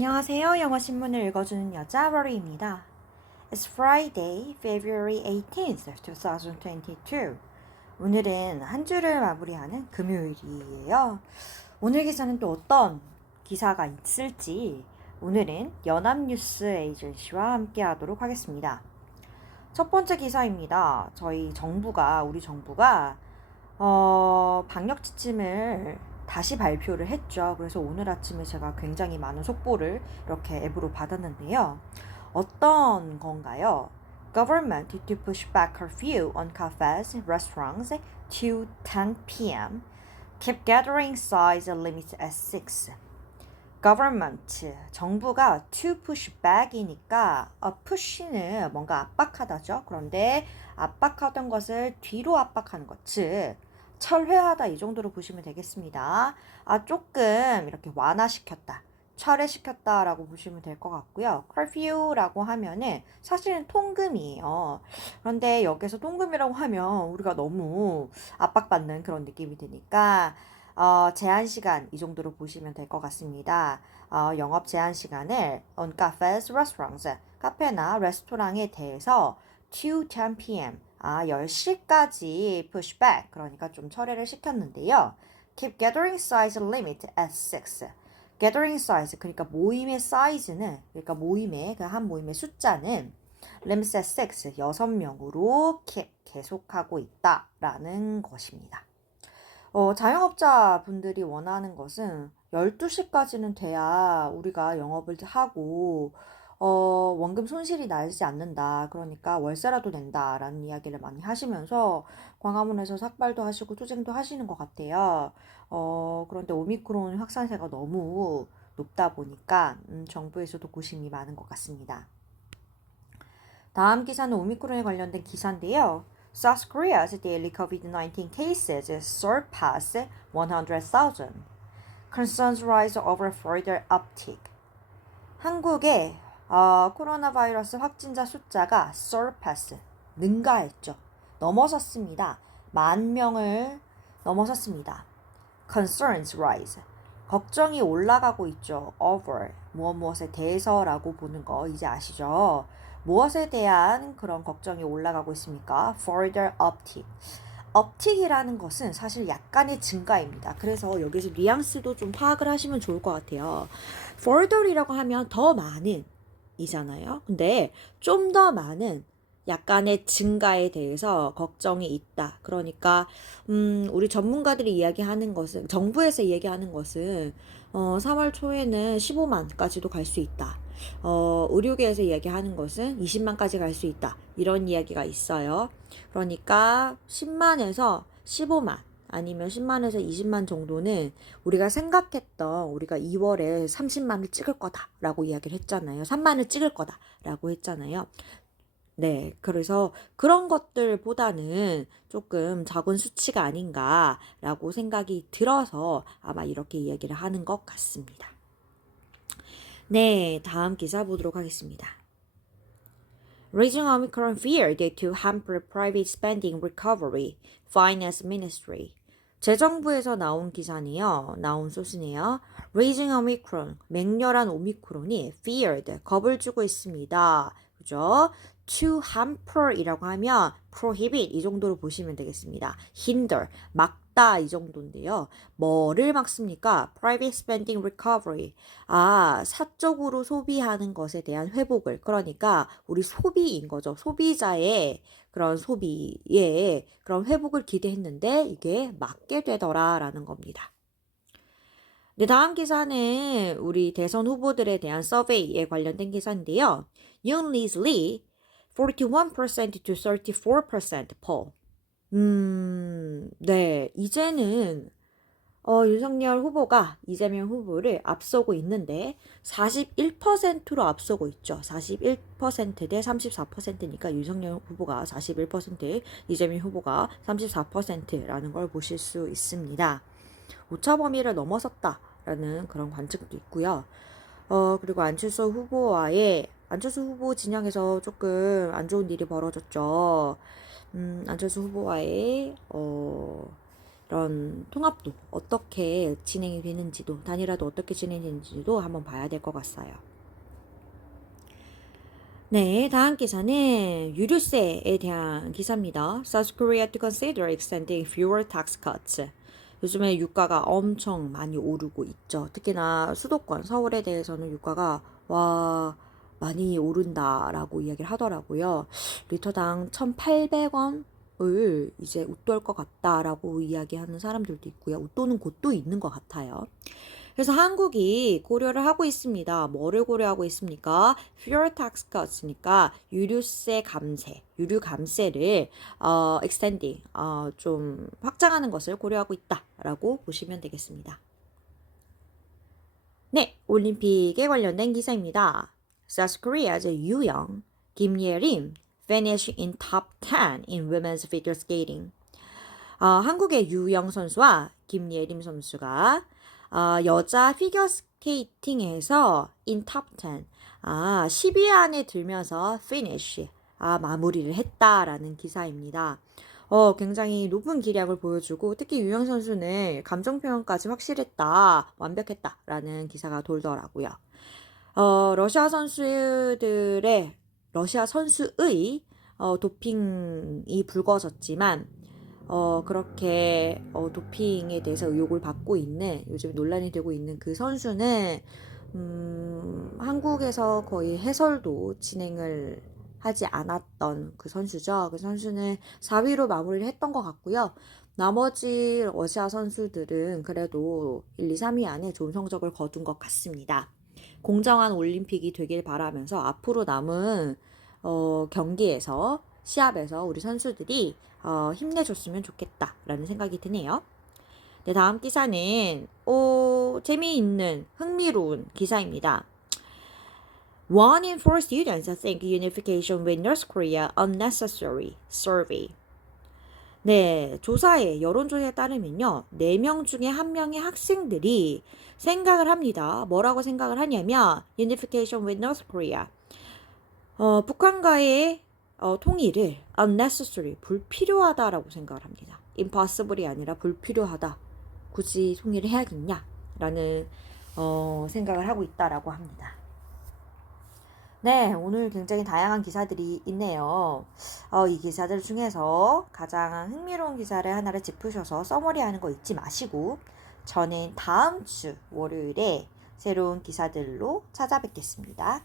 안녕하세요. 영어 신문을 읽어주는 여자 로리입니다. It's Friday, February 18th, 2022. 오늘은 한 주를 마무리하는 금요일이에요. 오늘 기사는 또 어떤 기사가 있을지 오늘은 연합뉴스 에이전시와 함께 하도록 하겠습니다. 첫 번째 기사입니다. 저희 정부가, 우리 정부가, 어, 방역 지침을 다시 발표를 했죠. 그래서 오늘 아침에 제가 굉장히 많은 속보를 이렇게 앱으로 받았는데요. 어떤 건가요? Government to push back curfew on cafes, restaurants to 10 p.m. Keep gathering size limit at 6. Government, 정부가 to push back이니까 어, push는 뭔가 압박하다죠. 그런데 압박하던 것을 뒤로 압박하는 것, 즉 철회하다 이 정도로 보시면 되겠습니다. 아 조금 이렇게 완화시켰다. 철회시켰다라고 보시면 될 것 같고요. curfew라고 하면은 사실은 통금이에요. 그런데 여기서 통금이라고 하면 우리가 너무 압박받는 그런 느낌이 드니까 어, 제한 시간 이 정도로 보시면 될 것 같습니다. 어, 영업 제한 시간을 on cafes, restaurants, 카페나 레스토랑에 대해서 to 10 p.m. 아, 10시까지 pushback 그러니까 좀 철회를 시켰는데요. Keep gathering size limit at 6. gathering size 그러니까 모임의 사이즈는 그러니까 모임의 그 한 모임의 숫자는 limit at 6 6명으로 keep 계속하고 있다라는 것입니다. 어, 자영업자 분들이 원하는 것은 12시까지는 돼야 우리가 영업을 하고 어, 원금 손실이 나지 않는다. 그러니까 월세라도 낸다 라는 이야기를 많이 하시면서 광화문에서 삭발도 하시고 투쟁도 하시는 것 같아요. 어, 그런데 오미크론 확산세가 너무 높다 보니까 음, 정부에서도 고심이 많은 것 같습니다. 다음 기사는 오미크론에 관련된 기사인데요. South Korea's daily COVID-19 cases surpass 100,000. Concerns rise over further uptick. 한국의 어, 코로나 바이러스 확진자 숫자가 surpass 능가했죠. 넘어섰습니다. 만 명을 넘어섰습니다. Concerns rise. 걱정이 올라가고 있죠. over 무엇 무엇에 대해서라고 보는 거 이제 아시죠? 무엇에 대한 그런 걱정이 올라가고 있습니까? Further uptick. uptick이라는 것은 사실 약간의 증가입니다. 그래서 여기서 뉘앙스도 좀 파악을 하시면 좋을 것 같아요. further이라고 하면 더 많은 이잖아요. 근데 좀 더 많은 약간의 증가에 대해서 걱정이 있다. 그러니까 음, 우리 전문가들이 이야기하는 것은 정부에서 이야기하는 것은 어, 3월 초에는 15만까지도 갈 수 있다. 어, 의료계에서 이야기하는 것은 20만까지 갈 수 있다. 이런 이야기가 있어요. 그러니까 10만에서 15만 아니면 10만에서 20만 정도는 우리가 생각했던 우리가 2월에 30만을 찍을 거다라고 이야기를 했잖아요. 3만을 찍을 거다라고 했잖아요. 네, 그래서 그런 것들보다는 조금 작은 수치가 아닌가라고 생각이 들어서 아마 이렇게 이야기를 하는 것 같습니다. 네, 다음 기사 보도록 하겠습니다. Raising Omicron fear due to hamper private spending recovery, Finance Ministry. 재정부에서 나온 기사네요. 나온 소스네요. Raising Omicron, 맹렬한 오미크론이 feared, 겁을 주고 있습니다. 그죠? to hamper이라고 하면 prohibit 이 정도로 보시면 되겠습니다. hinder, 막다 이 정도인데요. 뭐를 막습니까? private spending recovery. 아, 사적으로 소비하는 것에 대한 회복을. 그러니까 우리 소비인 거죠. 소비자의 그런 소비에 그런 회복을 기대했는데 이게 막게 되더라라는 겁니다. 네, 다음 기사는 우리 대선 후보들에 대한 서베이에 관련된 기사인데요. Yoon Lee 41% to 34% poll. 음, 네. 이제는 어, 윤석열 후보가 이재명 후보를 앞서고 있는데 41%로 앞서고 있죠. 41%대 34%니까 윤석열 후보가 41%, 이재명 후보가 34%라는 걸 보실 수 있습니다. 오차 범위를 넘어섰다라는 그런 관측도 있고요. 어, 그리고 안철수 후보와의 안철수 후보 진영에서 조금 안 좋은 일이 벌어졌죠. 음, 안철수 후보와의 어, 이런 통합도 어떻게 진행이 되는지도 단일화도 어떻게 진행되는지도 한번 봐야 될 것 같아요. 네, 다음 기사는 유류세에 대한 기사입니다. South Korea to consider extending fuel tax cuts. 요즘에 유가가 엄청 많이 오르고 있죠. 특히나 수도권 서울에 대해서는 유가가 와 많이 오른다라고 이야기를 하더라고요. 리터당 1,800원 을 이제 웃돌 것 같다라고 이야기하는 사람들도 있고요. 웃도는 곳도 있는 것 같아요. 그래서 한국이 고려를 하고 있습니다. 뭐를 고려하고 있습니까? fuel tax cuts니까 유류세 감세, 유류 감세를 어, extending, 어, 좀 확장하는 것을 고려하고 있다라고 보시면 되겠습니다. 네, 올림픽에 관련된 기사입니다. South Korea's 유영, 김예림 finish in top 10 in women's figure skating. 어, 한국의 유영 선수와 김예림 선수가 어, 여자 피겨 스케이팅에서 in top 10, 아, 10위 안에 들면서 finish, 아, 마무리를 했다라는 기사입니다. 어, 굉장히 높은 기량을 보여주고 특히 유영 선수는 감정 표현까지 확실했다, 완벽했다라는 기사가 돌더라고요. 어, 러시아 선수들의 러시아 선수의 어, 도핑이 불거졌지만 어, 그렇게 어, 도핑에 대해서 의혹을 받고 있는 요즘 논란이 되고 있는 그 선수는 음, 한국에서 거의 해설도 진행을 하지 않았던 그 선수죠. 그 선수는 4위로 마무리를 했던 것 같고요. 나머지 러시아 선수들은 그래도 1, 2, 3위 안에 좋은 성적을 거둔 것 같습니다. 공정한 올림픽이 되길 바라면서 앞으로 남은 어, 경기에서 시합에서 우리 선수들이 어, 힘내줬으면 좋겠다라는 생각이 드네요. 네, 다음 기사는 오, 재미있는 흥미로운 기사입니다. One in four students think unification with North Korea unnecessary survey. 네, 조사에 여론조사에 따르면요. 4명 중에 1명의 학생들이 생각을 합니다. 뭐라고 생각을 하냐면 unification with North Korea. 어, 북한과의 어, 통일을 unnecessary, 불필요하다라고 생각을 합니다. impossible이 아니라 불필요하다. 굳이 통일을 해야겠냐? 라는 어, 생각을 하고 있다라고 합니다. 네, 오늘 굉장히 다양한 기사들이 있네요. 어, 이 기사들 중에서 가장 흥미로운 기사를 하나를 짚으셔서 써머리하는 거 잊지 마시고 저는 다음 주 월요일에 새로운 기사들로 찾아뵙겠습니다.